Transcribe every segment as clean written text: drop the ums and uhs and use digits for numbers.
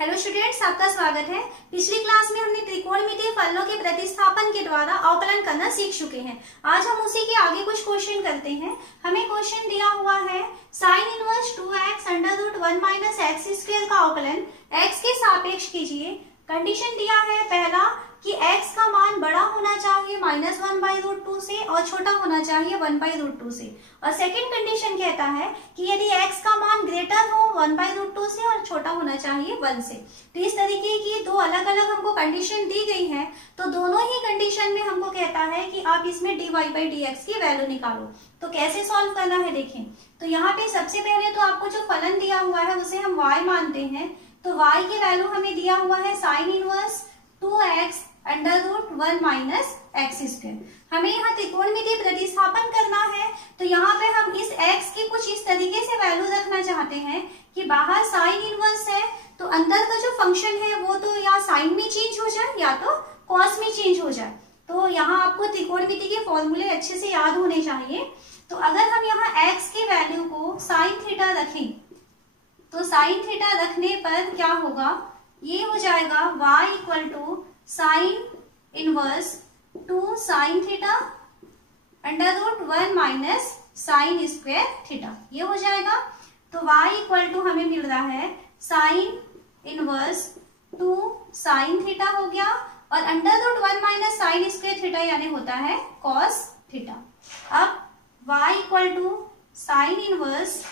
Hello students, आपका स्वागत है। पिछली क्लास में हमने त्रिकोणमितीय फलनों के प्रतिस्थापन के द्वारा अवकलन करना सीख चुके हैं। आज हम उसी के आगे कुछ क्वेश्चन करते हैं। हमें क्वेश्चन दिया हुआ है sine inverse 2x under root 1 minus x square का अवकलन x के सापेक्ष कीजिए। कंडीशन दिया है पहला कि x का मान बड़ा होना चाहिए -1/√2 से और छोटा होना चाहिए 1/√2 से। और सेकंड कंडीशन कहता है कि यदि x का मान ग्रेटर हो 1/√2 से और छोटा होना चाहिए 1 से। तो इस तरीके की दो अलग अलग हमको कंडीशन दी गई है। तो दोनों ही कंडीशन में हमको कहता है कि आप इसमें dy/dx की वैल्यू निकालो। तो कैसे सॉल्व करना है देखें। तो यहाँ पे सबसे पहले तो आपको जो फलन दिया हुआ है उसे हम y मानते हैं। तो y की वैल्यू हमें दिया हुआ है sine inverse 2x under root 1 minus x square. हमें यहाँ त्रिकोणमितीय प्रतिस्थापन करना है। तो यहाँ पे हम इस x की कुछ इस तरीके से वैल्यू रखना चाहते हैं कि बाहर साइन इनवर्स है तो अंदर का जो फंक्शन है वो तो या साइन में चेंज हो जाए या तो कॉस में चेंज हो जाए। तो यहाँ आपको त्रिकोणमिति के फॉर्मूले अच्छे से याद होने चाहिए। तो अगर हम यहाँ x की वैल्यू को साइन थीटा रखें तो साइन थीटा रखने पर क्या होगा, ये हो जाएगा y equal to sine inverse 2 sine theta under root 1 minus sine square theta, ये हो जाएगा। तो y इक्वल टू हमें मिल रहा है साइन इनवर्स 2 साइन थीटा हो गया और under root 1 minus sine square theta यानी होता है कॉस थीटा। अब y equal to sine inverse,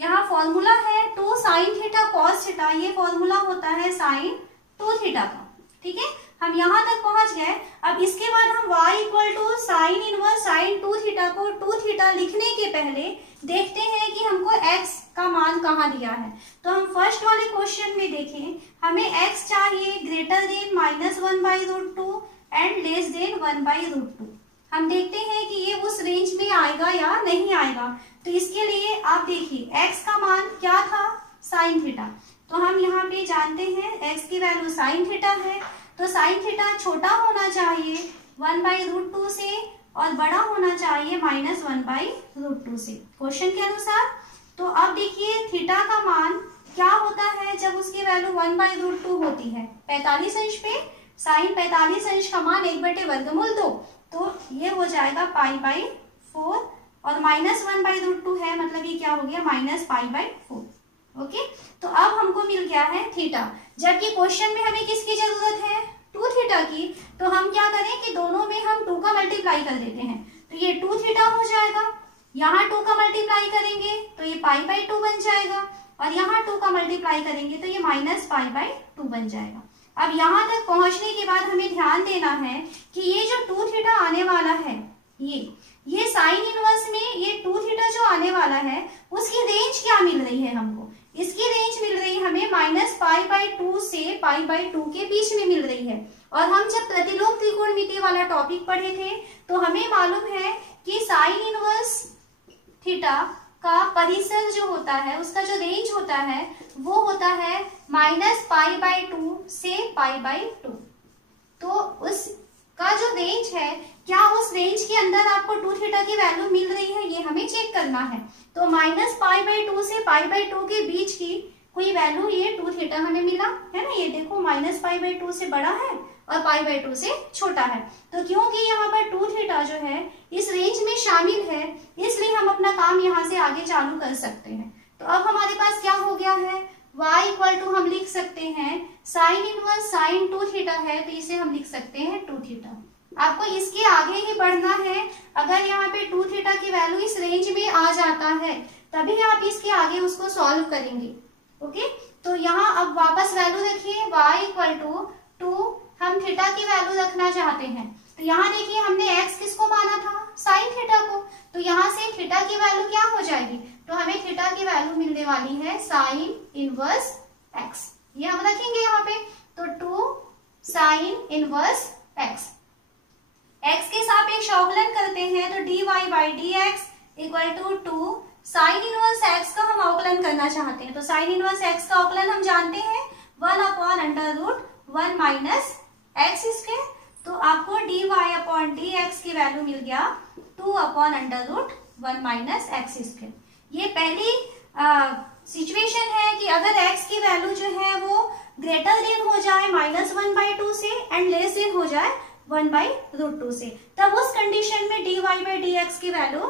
यहाँ फॉर्मूला है 2 साइन थीटा कॉस थीटा, ये फॉर्मूला होता है साइन 2 थीटा का। ठीक है, हम यहाँ तक पहुंच गए। अब इसके बाद हम y equal to sine inverse sine 2 theta को 2 थीटा लिखने के पहले देखते हैं कि हमको x का मान कहाँ दिया है। तो हम फर्स्ट वाले क्वेश्चन में देखें, हमें x चाहिए greater than -1/√2 and less than 1/√2। हम देखते हैं कि ये उस रेंज में आएगा या नहीं आएगा। तो इसके लिए आप देखिए x का मान क्या था, साइन थीटा। तो हम यहाँ पे जानते हैं x की वैल्यू साइन थीटा है। तो साइन थीटा छोटा होना चाहिए 1/√2 से और बड़ा होना चाहिए -1/√2 से क्वेश्चन के अनुसार। तो अब देखिए थीटा का मान क्या होता है जब उसकी वैल्यू 1/√2 होती है, 45 अंश पे साइन 45 अंश का मान 1/वर्गमूल 2। तो ये हो जाएगा π/4 और -1/√2 है, मतलब ये क्या हो गया -π/4। ओके, तो अब हमको मिल गया है थीटा, जबकि क्वेश्चन में हमें किसकी जरूरत है, 2 थीटा की। तो हम क्या करें कि दोनों में हम 2 का मल्टीप्लाई कर देते हैं। तो ये 2 थीटा हो जाएगा, यहाँ 2 का मल्टीप्लाई करेंगे तो ये π/2 बन जाएगा और यहाँ 2 का मल्टीप्लाई करेंगे तो ये -π/2 बन जाएगा। अब यहाँ तक पहुंचने के बाद हमें ध्यान देना है कि ये जो 2 थीटा आने वाला है, ये साइन इनवर्स में ये 2 थीटा जो आने वाला है उसकी रेंज क्या मिल रही है हमको, इसकी रेंज मिल रही है हमें -π/2 से π/2 के बीच में मिल रही है। और हम जब प्रतिलोम त्रिकोणमिति वाला टॉपिक पढ़े थे तो हमें मालूम है कि साइन इनवर्स थीटा का परिसर जो होता है, उसका जो रेंज होता है वो होता है -π/2 से π/2। तो उसका जो रेंज है, क्या उस रेंज के अंदर आपको 2 थीटा की वैल्यू मिल रही है, ये हमें चेक करना है। तो -π/2 से π/2 के बीच की कोई वैल्यू ये 2 थीटा हमें मिला है ना। ये देखो -π/2 से बड़ा है और π/2 से छोटा है। तो क्योंकि यहाँ पर 2 थीटा जो है इस रेंज में शामिल है, इसलिए हम अपना काम यहाँ से आगे चालू कर सकते हैं। तो अब हमारे पास क्या हो गया है, y इक्वल टू हम लिख सकते हैं साइन इनवर्स साइन 2 थीटा है तो इसे हम लिख सकते हैं 2 थीटा। आपको इसके आगे ही बढ़ना है। अगर यहाँ पे 2 थीटा की वैल्यू इस रेंज में आ जाता है तभी आप इसके आगे उसको सॉल्व करेंगे। ओके, तो यहाँ अब वापस वैल्यू रखिए y इक्वल टू 2, हम थीटा की वैल्यू रखना चाहते हैं। तो यहाँ देखिए हमने x किसको माना था, साइन थीटा को। तो यहाँ से थीटा की वैल्यू क्या हो जाएगी, तो हमें थीटा की वैल्यू मिलने वाली है साइन इनवर्स x, ये हम रखेंगे यहाँ पे। तो 2 साइन इनवर्स x, x के सापेक्ष अवकलन करते हैं तो dy/dx equal to 2 sine inverse x का हम अवकलन करना चाहते हैं। तो साइन इनवर्स x का अवकलन हम जानते हैं 1/√1 माइनस एक्स स्क्वायर। तो आपको dy/dx की वैल्यू मिल गया 2/√1 माइनस एक्स स्क्वायर। ये पहली सिचुएशन है कि अगर x की वैल्यू जो है वो ग्रेटर देन हो जाए -1/2 से एंड लेस देन हो जाए 1/√2 से, तब उस कंडीशन में dy/dx की वैल्यू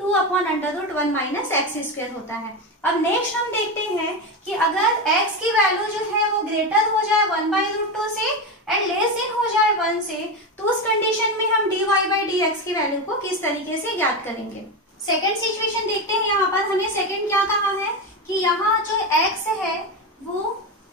2/√1 - x² होता है। अब नेक्स्ट हम देखते हैं कि अगर x की वैल्यू जो है वो ग्रेटर हो जाए 1/√2 से एंड लेस देन हो जाए 1 से, तो उस कंडीशन में हम dy/dx की वैल्यू को किस तरीके से ज्ञात करेंगे। सेकेंड सिचुएशन देखते हैं। यहाँ पर हमें सेकेंड क्या कहा है कि यहाँ जो x है वो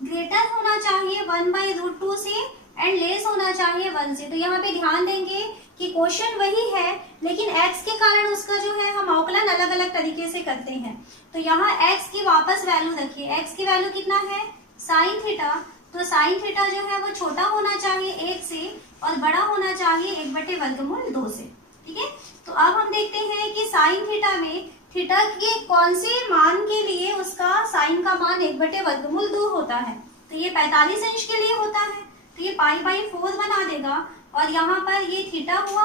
ग्रेटर होना चाहिए 1/√2 से एंड लेस होना चाहिए 1 से। तो यहाँ पे ध्यान देंगे कि क्वेश्चन वही है, लेकिन x के कारण उसका जो है हम अवकलन अलग अलग तरीके से करते हैं। तो यहाँ x की वापस वैल्यू रखिए। x की वैल्यू कितना है sin थीटा, तो sin थीटा जो है वो छोटा होना चाहिए 1 से और बड़ा होना चाहिए 1/√2 से। ठीक है, तो अब हम देखते हैं कि sin थीटा में थीटा के कौन से मान के लिए उसका साइन का मान 1/√2 होता है। तो ये 45 अंश के लिए होता है, तो ये π/4 बना देगा और यहाँ पर ये थीटा हुआ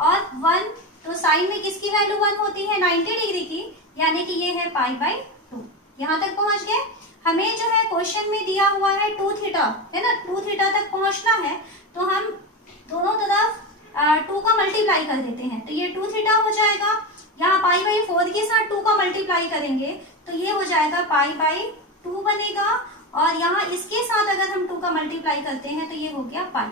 और 1, तो साइन में किसकी वैल्यू 1 होती है 90 डिग्री की, यानी कि ये है π/2। यहाँ तक पहुंच गए। हमें जो है क्वेश्चन में दिया हुआ है 2 थीटा, है ना, 2 थीटा तक पहुंचना है, तो हम दोनों तरफ 2 का मल्टीप्लाई कर देते हैं, तो ये 2 थीटा हो जाएगा। यहाँ π/4 के साथ 2 का मल्टीप्लाई करेंगे तो ये हो जाएगा π/2 बनेगा, और यहाँ इसके साथ अगर हम 2 का मल्टीप्लाई करते हैं तो ये हो गया पाई।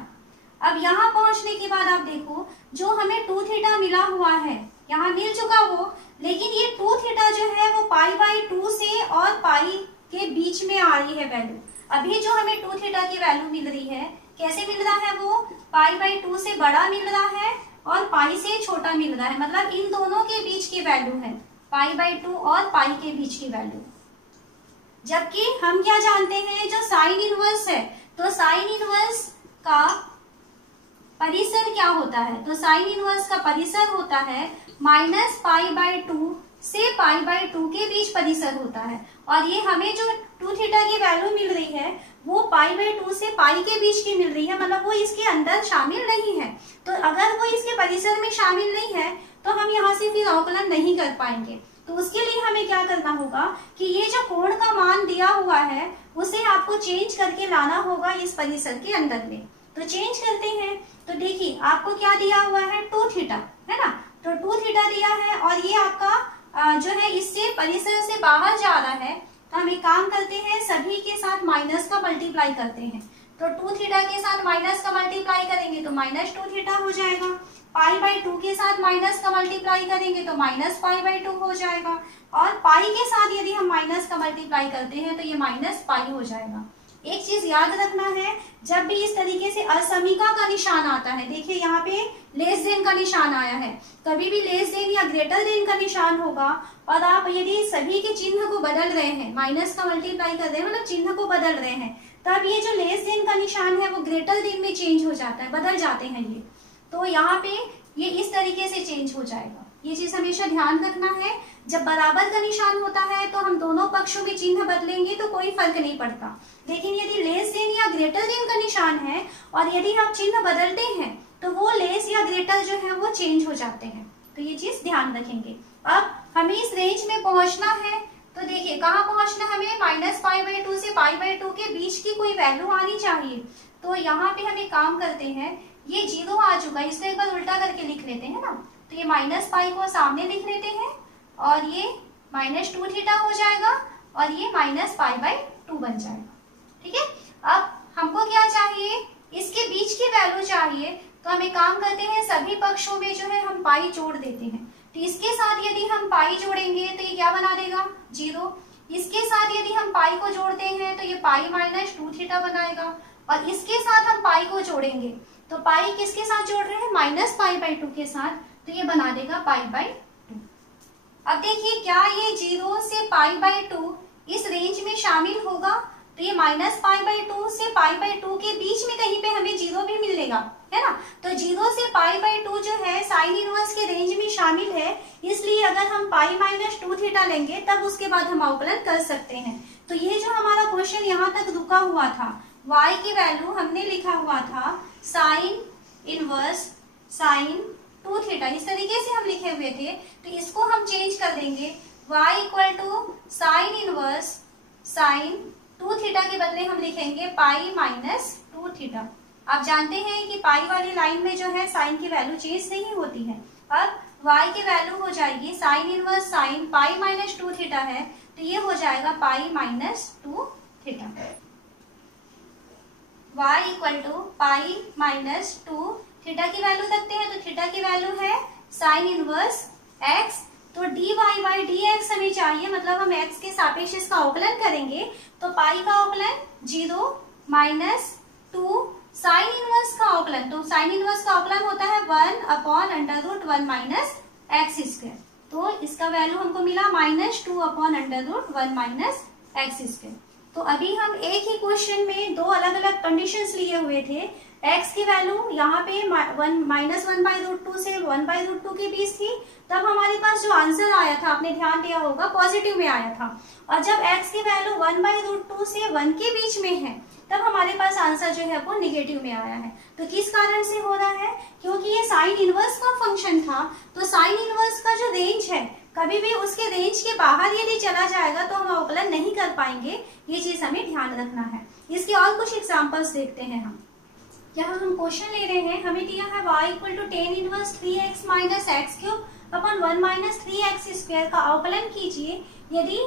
अब यहाँ पहुंचने के बाद आप देखो जो हमें 2 थीटा मिला हुआ है, यहाँ मिल चुका वो, लेकिन ये 2 थीटा जो है वो π/2 से और पाई के बीच में आ रही है वैल्यू। अभी जो हमें 2 थीटा की वैल्यू मिल रही है, कैसे मिल रहा है, वो π/2 से बड़ा मिल रहा है और पाई से छोटा मिल रहा है, मतलब इन दोनों के बीच की वैल्यू है π/2 और पाई के बीच की वैल्यू। जबकि हम क्या जानते हैं, जो साइन इनवर्स है, तो साइन इनवर्स का परिसर क्या होता है, तो साइन इनवर्स का परिसर होता है -π/2 से π/2 के बीच परिसर होता है, और ये हमें जो 2 थीटा की वैल्यू मिल रही है वो π/2 से पाई के बीच की मिल रही है, मतलब वो इसके अंदर शामिल नहीं है। तो अगर वो इसके परिसर में शामिल नहीं है तो हम यहाँ से फिर अवकलन नहीं कर पाएंगे। तो उसके लिए हमें क्या करना होगा कि ये जो कोण का मान दिया हुआ है उसे आपको चेंज करके लाना होगा इस परिसर के अंदर में। तो चेंज करते हैं, तो देखिए आपको क्या दिया हुआ है 2 थीटा, है ना, तो 2 थीटा दिया है और ये आपका जो है इससे परिसर से बाहर जा रहा है। तो हम एक काम करते हैं, सभी के साथ माइनस का मल्टीप्लाई करते हैं। तो 2 थीटा के साथ माइनस का मल्टीप्लाई करेंगे तो -2 थीटा हो जाएगा, π/2 के साथ माइनस का मल्टीप्लाई करेंगे तो -π/2 हो जाएगा, और पाई के साथ यदि हम माइनस का मल्टीप्लाई करते हैं तो ये -पाई हो जाएगा। एक चीज याद रखना है, जब भी इस तरीके से असमीका का निशान आता है, देखिए यहाँ पे लेस देन का निशान आया है, कभी भी लेस देन या ग्रेटर देन का निशान होगा और आप यदि सभी के चिन्ह को बदल रहे हैं, माइनस का मल्टीप्लाई कर रहे हैं मतलब चिन्ह को बदल रहे हैं, तब ये जो लेस देन का निशान है वो ग्रेटर देन में चेंज हो जाता है, बदल जाते हैं ये। तो यहाँ पे ये इस तरीके से चेंज हो जाएगा, ये चीज हमेशा ध्यान रखना है। जब बराबर का निशान होता है तो हम दोनों पक्षों में चिन्ह बदलेंगे तो कोई फर्क नहीं पड़ता, लेकिन यदि लेस देन या ग्रेटर देन का निशान है और यदि हम चिन्ह बदलते हैं तो वो लेस या ग्रेटर जो है वो चेंज हो जाते हैं। तो ये चीज ध्यान रखेंगे। अब हमें इस रेंज में पहुंचना है, तो देखिए कहाँ पहुंचना, हमें -π/2 से π/2 के बीच की कोई वैल्यू आनी चाहिए। तो यहाँ पे हम एक काम करते हैं, ये 0 आ चुका है, इसको एक बार उल्टा करके लिख लेते हैं ना, तो ये -π को सामने लिख लेते हैं और ये -2 थीटा हो जाएगा और ये -π/2 बन जाएगा। ठीक है, अब हमको क्या चाहिए, इसके बीच की वैल्यू चाहिए। तो हम एक काम करते हैं, सभी पक्षों में जो है हम पाई जोड़ देते हैं। तो इसके साथ यदि हम पाई जोड़ेंगे तो ये क्या बना देगा 0, इसके साथ यदि हम पाई को जोड़ते हैं तो ये π-2 थीटा बनाएगा, और इसके साथ हम पाई को जोड़ेंगे तो पाई किसके साथ जोड़ रहे हैं -π/2 के साथ, तो ये बना देगा π/2। अब देखिए क्या ये 0 से π/2 इस रेंज में शामिल होगा, तो ये -π/2 से π/2 के बीच में कहीं पे हमें 0 भी मिलेगा, है ना। तो 0 से π/2 जो है साइन इनवर्स के रेंज में शामिल है, इसलिए अगर हम π-2 थीटा लेंगे तब उसके बाद हम अवकलन कर सकते हैं। तो ये जो हमारा क्वेश्चन यहाँ तक रुका हुआ था, y की वैल्यू हमने लिखा हुआ था साइन इनवर्स sin 2 थीटा, इस तरीके से हम लिखे हुए थे। तो इसको हम चेंज कर देंगे, y equal to sine inverse sine 2 theta के बदले हम लिखेंगे पाई माइनस 2 थीटा। आप जानते हैं कि पाई वाली लाइन में जो है साइन की वैल्यू चेंज नहीं होती है। अब y की वैल्यू हो जाएगी sine inverse sine pi minus 2 theta है, तो ये हो जाएगा pi minus 2 theta. y equal to pi minus 2 theta की वैल्यू रखते हैं, तो थीटा की वैल्यू है साइन इनवर्स x, तो dy बाई dx हमें चाहिए, मतलब हम x के सापेक्ष इसका अवकलन करेंगे, तो पाई का अवकलन 0 माइनस 2 साइन इनवर्स का अवकलन, तो साइन इनवर्स का अवकलन होता है 1 upon under root 1 minus x square, तो इसका वैल्यू हमको मिला minus 2 upon under root 1 minus x square. तो अभी हम एक ही क्वेश्चन में दो अलग अलग कंडीशंस लिए हुए थे। x की वैल्यू यहाँ पे माइनस 1/√2 से 1/√2 के बीच थी, तब हमारे पास जो आंसर आया था, आपने ध्यान दिया होगा, पॉजिटिव में आया था। और जब x की वैल्यू 1/√2 से 1 के बीच में है, तब हमारे पास आंसर जो है वो निगेटिव में आया है। तो किस कारण से हो रहा है? क्योंकि ये साइन इनवर्स का फंक्शन था, तो साइन इनवर्स का जो रेंज है, कभी भी उसके रेंज के बाहर यदि चला जाएगा तो हम अवकलन नहीं कर पाएंगे। ये चीज हमें ध्यान रखना है। इसके और कुछ एग्जांपल्स देखते हैं हम। यहाँ हम क्वेश्चन ले रहे हैं, हमें दिया है y equal to tan inverse 3x minus x cube upon 1 minus 3x square का अवकलन कीजिए। यदि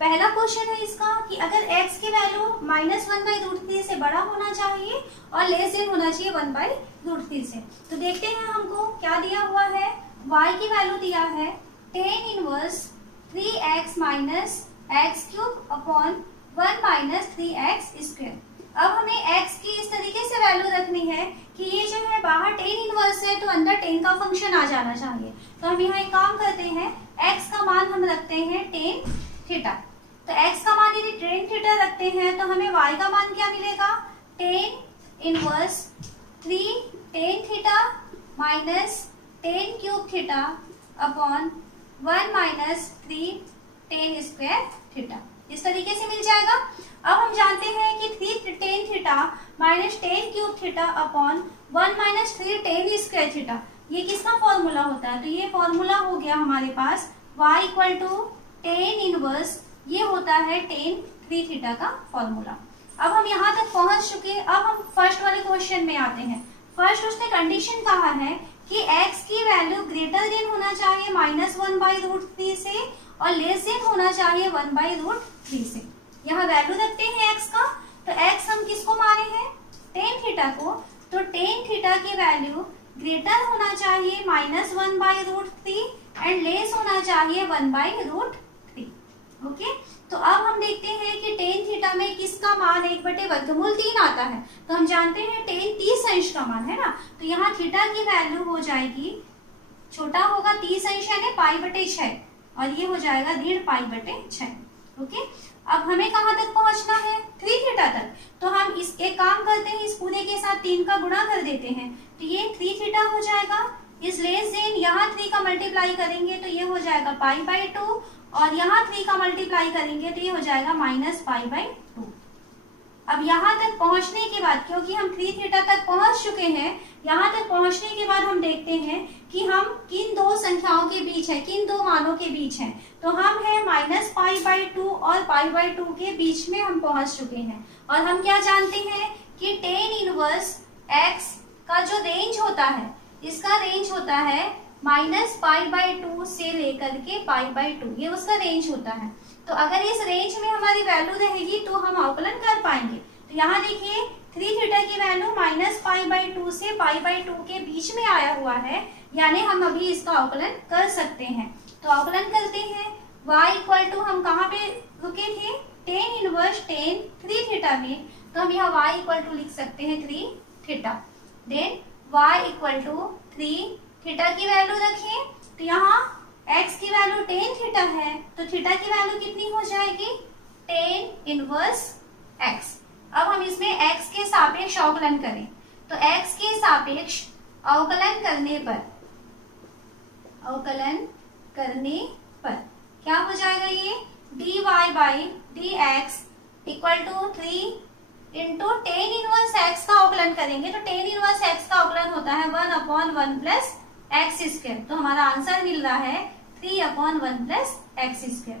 पहला क्वेश्चन है इसका कि अगर x की वैल्यू माइनस 1/√3 से बड़ा होना चाहिए और लेस देन होना चाहिए 1/√3 से, तो देखते हैं हमको क्या दिया हुआ है। y की वैल्यू दिया है ten inverse 3x minus x cube upon 1 minus 3x square. अब हमें x की इस तरीके से वैल्यू रखनी है कि ये जो है बाहर टेन इनवर्स है, तो अंदर टेन का फंक्शन आ जाना चाहिए। तो हम यहाँ एक काम करते हैं, x का मान हम रखते हैं टेन थीटा। तो x का मान यदि टेन थीटा रखते हैं तो हमें y का मान क्या मिलेगा? Tan inverse 3 tan theta minus ten cube theta upon 1 minus 3 ten square theta, इस तरीके से मिल जाएगा। अब हम जानते हैं कि 3 tan theta minus ten cube theta upon 1 minus 3 ten square theta, ये किसका फॉर्मूला होता है? तो ये फॉर्मूला हो गया हमारे पास y equal to tan inverse, ये होता है टेन 3 थीटा का फॉर्मूला। अब हम यहाँ तक पहुंच चुके। अब हम फर्स्ट वाले क्वेश्चन में आते हैं। फर्स्ट उसने कंडीशन कहा है कि x की वैल्यू ग्रेटर देन होना चाहिए माइनस 1/√3 से और लेस देन होना चाहिए 1/√3 से। यहाँ वैल्यू रखते हैं x का, तो x हम किसको मारे हैं? टेन थीटा को। तो टेन थीटा की वैल्यू ग्रेटर होना चाहिए माइनस 1/√3 एंड लेस होना चाहिए 1/√3। ओके, तो अब हम देखते हैं कि टेन थीटा में किसका मान 1/वर्गमूल 3 आता है। तो हम जानते हैं टेन 30 अंश का मान है ना, तो यहाँ थीटा की वैल्यू हो जाएगी, छोटा होगा 30 अंश यानी π/6 और ये हो जाएगा 1.5 π/6। ओके, अब हमें कहाँ तक पहुंचना है? 3 थीटा तक। तो हम इस एक काम करते हैं, इस पूरे के साथ 3 का गुणा कर देते हैं, तो ये 3 थीटा हो जाएगा। इस लेस देन यहाँ 3 का मल्टीप्लाई करेंगे तो ये हो जाएगा π/2 और यहाँ 3 का मल्टीप्लाई करेंगे तो ये हो जाएगा माइनस π/2। अब यहाँ तक पहुंचने के बाद, क्योंकि हम 3 थीटा तक पहुंच चुके हैं, यहाँ तक पहुंचने के बाद हम देखते हैं कि हम किन दो संख्याओं के बीच है, किन दो मानों के बीच हैं। तो हम है माइनस π/2 और π/2 के बीच में हम पहुंच चुके हैं। और हम क्या जानते हैं कि टेन इनवर्स x का जो रेंज होता है, इसका रेंज होता है माइनस π/2 से लेकर के π/2, ये उसका रेंज होता है। तो अगर इस रेंज में हमारी वैल्यू रहेगी तो हम अवकलन कर पाएंगे। तो यहाँ देखिए 3 थीटा की वैल्यू माइनस π/2 से π/2 के बीच में आया हुआ है, यानी हम अभी इसका अवकलन कर सकते हैं। तो अवकलन करते हैं। y इक्वल टू हम कहाँ पे रुके थे? टेन इनवर्स टेन 3 थीटा में, तो हम यहाँ y इक्वल टू लिख सकते हैं 3 theta. Then y equal to 3 theta की वैल्यू रखें, तो यहाँ x की वैल्यू टेन थीटा है, तो थीटा की वैल्यू कितनी हो जाएगी? Ten inverse x। अब हम इसमें x के सापेक्ष अवकलन करें, तो x के सापेक्ष अवकलन करने पर क्या हो जाएगा? ये dy by dx equal to 3 into tan inverse x का अवकलन करेंगे, तो टेन इनवर्स x का अवकलन होता है 1/1 प्लस एक्स स्क्वायर। तो हमारा आंसर मिल रहा है 3/1 plus x square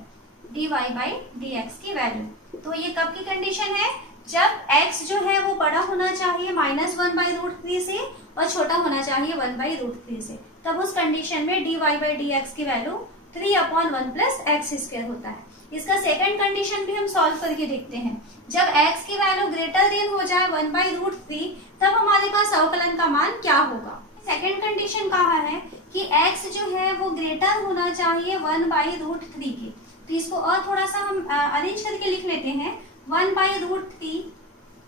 dy by d x की वैल्यू। तो ये कब की कंडीशन है, जब x जो है वो बड़ा होना चाहिए -1/√3 से और छोटा होना चाहिए 1/√3 से, तब उस कंडीशन में dy बाई डी एक्स की वैल्यू 3/1 प्लस एक्स स्क्वायर होता है। इसका सेकंड कंडीशन भी हम सॉल्व करके देखते हैं। जब x की वैल्यू ग्रेटर देन हो जाए 1/√3 तब हमारे पास अवकलन का मान क्या होगा। सेकंड कंडीशन कहा है कि x जो है वो ग्रेटर होना चाहिए 1/√3 के। तो इसको और थोड़ा सा हम अरेंज करके लिख लेते हैं। 1/√3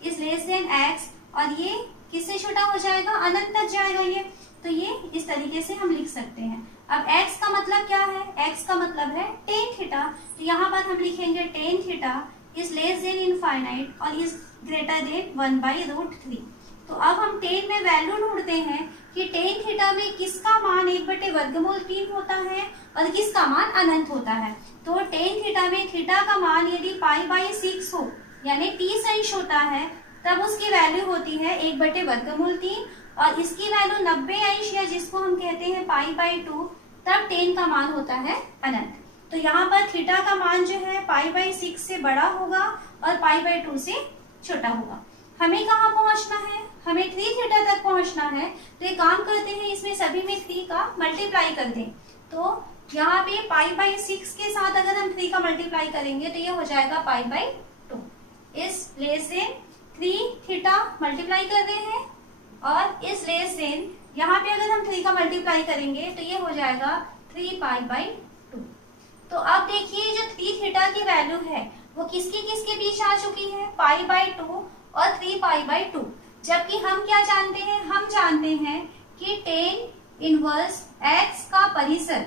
इज लेस देन x, और ये किससे छोटा हो जाएगा, अनंत तक जाएगा ये। तो ये इस तरीके से हम लिख सकते हैं। अब x का मतलब क्या है, x का मतलब है tan थीटा। तो यहाँ पर हम लिखेंगे tan theta is less then infinite और इज ग्रेटर देन 1/√3। तो अब हम tan में वैल्यू ढूंढते हैं कि tan थीटा में किसका मान 1/वर्गमूल 3 होता है और किसका मान अनंत होता है। तो tan थीटा में थीटा का मान यदि π/6 हो यानी 30 अंश होता है, तब उसकी वैल्यू होती है 1/वर्गमूल 3, और इसकी वैल्यू 90 अंश या जिसको हम कहते हैं π/2, तब tan का मान होता है अनंत। तो यहाँ पर थीटा का मान जो है π/6 से बड़ा होगा और π/2 से छोटा होगा। हमें कहाँ पहुंचना है, हमें 3 थीटा तक पहुंचना है। तो एक काम करते हैं, इसमें सभी में 3 का मल्टीप्लाई कर दें। तो यहाँ पे π/6 के साथ अगर हम 3 का मल्टीप्लाई करेंगे तो ये हो जाएगा π/2 इस लेस देन 3 थीटा मल्टीप्लाई कर रहे हैं, और इस लेस देन यहाँ पे अगर हम 3 का मल्टीप्लाई करेंगे तो ये हो जाएगा 3π/2। तो अब देखिए जो 3 थीटा की वैल्यू है वो किसके किसके बीच आ चुकी है, π/2 और 3π/2। जबकि हम क्या जानते हैं, हम जानते हैं कि tan इनवर्स x का परिसर,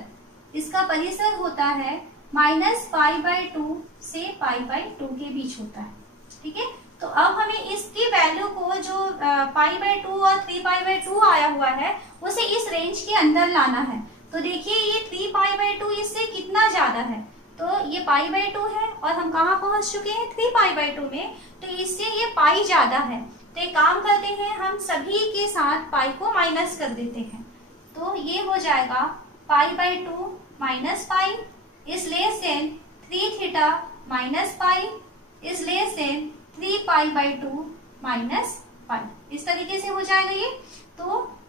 इसका परिसर होता है -π/2 से π/2 के बीच होता है। ठीक है, तो अब हमें इसकी वैल्यू को जो π/2 और 3π/2 आया हुआ है उसे इस रेंज के अंदर लाना है। तो देखिए ये 3π/2 इससे कितना ज्यादा है, तो ये π/2 है और हम कहाँ पहुंच चुके हैं 3π/2 में, तो इससे ये पाई ज्यादा है। तो एक काम करते हैं, हम सभी के साथ पाई को माइनस कर देते हैं। तो ये हो जाएगा π/2 minus pi is less than 3 theta minus pi is less than 3π/2 minus pi. इस तरीके से हो जाएगा ये। तो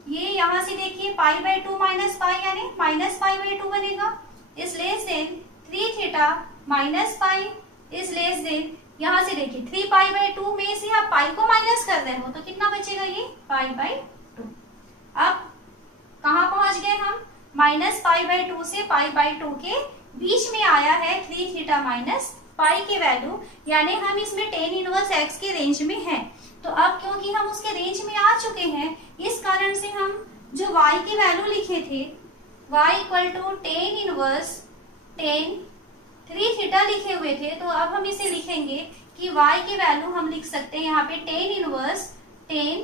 ये यहाँ से देखिए π/2 माइनस पाई यानी -π/2 बनेगा is less than 3 theta minus pi is less then, यहाँ से देखिए 3π/2 में से आप पाई को माइनस कर रहे हो तो कितना बचेगा, ये π/2। अब कहाँ पहुंच गए हम, -π/2 से π/2 के बीच में आया है 3 थीटा माइनस पाई की वैल्यू, यानी हम इसमें tan इनवर्स x के रेंज में हैं। तो अब क्योंकि हम उसके रेंज में आ चुके हैं, इस कारण से हम जो y की वैल्यू लिखे थे y equal to tan inverse tan 3 theta लिखे हुए थे, तो अब हम इसे लिखेंगे कि y की वैल्यू हम लिख सकते हैं यहाँ पे tan inverse tan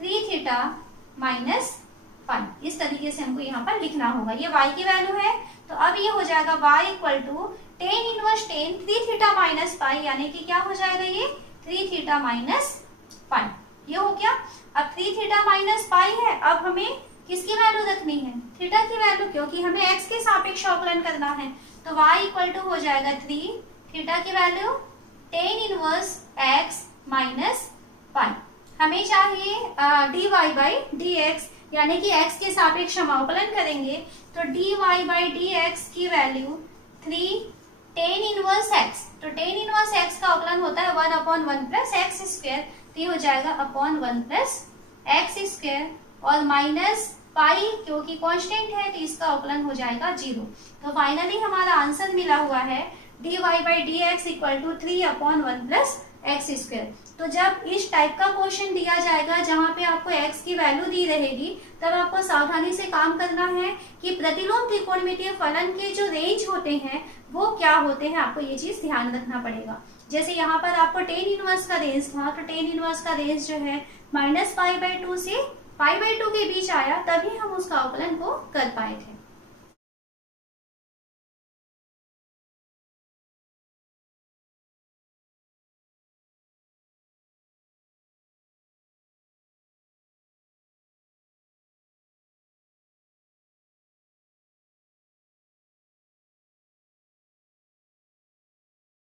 3 theta minus pi. इस तरीके से हमको यहाँ पर लिखना होगा, ये y की वैल्यू है। तो अब ये हो जाएगा y equal to tan inverse tan 3 theta minus pi, यानी कि क्या हो जाएगा ये 3 थीटा माइनस पाई। ये हो गया। अब 3 थीटा माइनस पाई है, अब हमें किसकी वैल्यू रखनी है, थीटा की वैल्यू, क्योंकि हमें x के सापेक्ष अवकलन करना है। तो y इक्वल टू हो जाएगा 3 थीटा की value tan inverse x minus pi. हमें चाहिए dy बाई डी एक्स, यानी कि x के सापेक्ष हम अवकलन करेंगे। तो dy बाई डी एक्स की वैल्यू 3 tan इनवर्स x, तो tan इनवर्स x का अवकलन होता है 1/1 प्लस एक्स स्क्वायर, तो ये हो जाएगा /1 प्लस एक्स स्क्वायर, और माइनस पाई क्योंकि कांस्टेंट है तो इसका अवकलन हो जाएगा 0। तो फाइनली हमारा आंसर मिला हुआ है dy by d x equal to 3/1 plus x square. तो जब इस टाइप का क्वेश्चन दिया जाएगा जहाँ पे आपको x की वैल्यू दी रहेगी, तब आपको सावधानी से काम करना है कि प्रतिलोम त्रिकोणमितीय फलन के जो रेंज होते हैं वो क्या होते हैं, आपको ये चीज ध्यान रखना पड़ेगा। जैसे यहाँ पर आपको tan इनवर्स का रेंज था, तो tan इनवर्स का रेंज जो है -π/2 से π/2 के बीच आया, तभी हम उसका अवकलन को कर पाए थे।